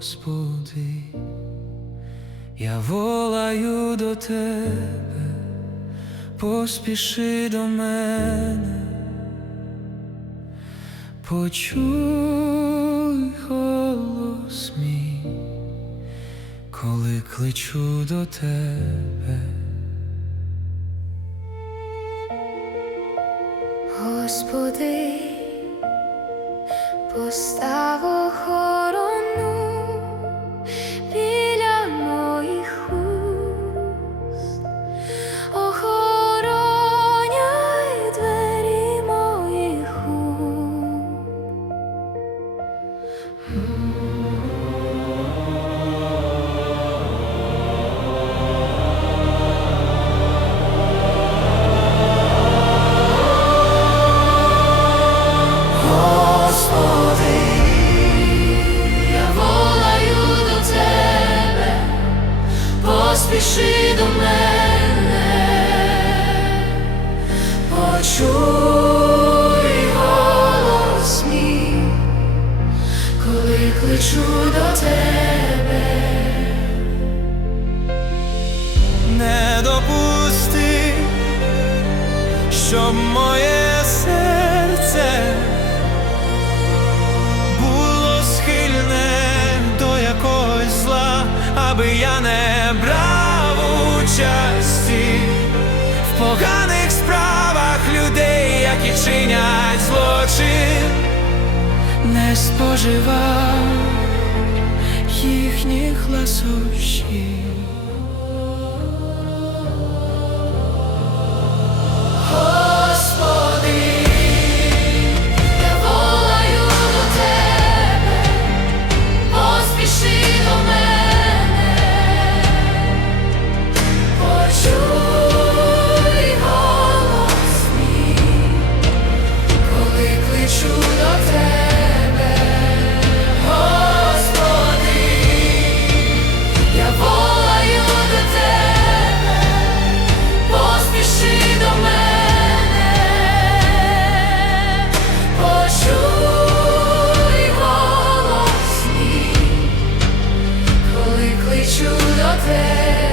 Господи, я волаю до Тебе, поспіши до мене, почуй голос мій, коли кличу до Тебе. Господи, постав охорону поспіши до мене, почуй щоб моє серце було схильне до якогось зла, аби я не брав участі в поганих справах людей, які чинять злочин, не споживав їхніх ласощів. лечу до тебе.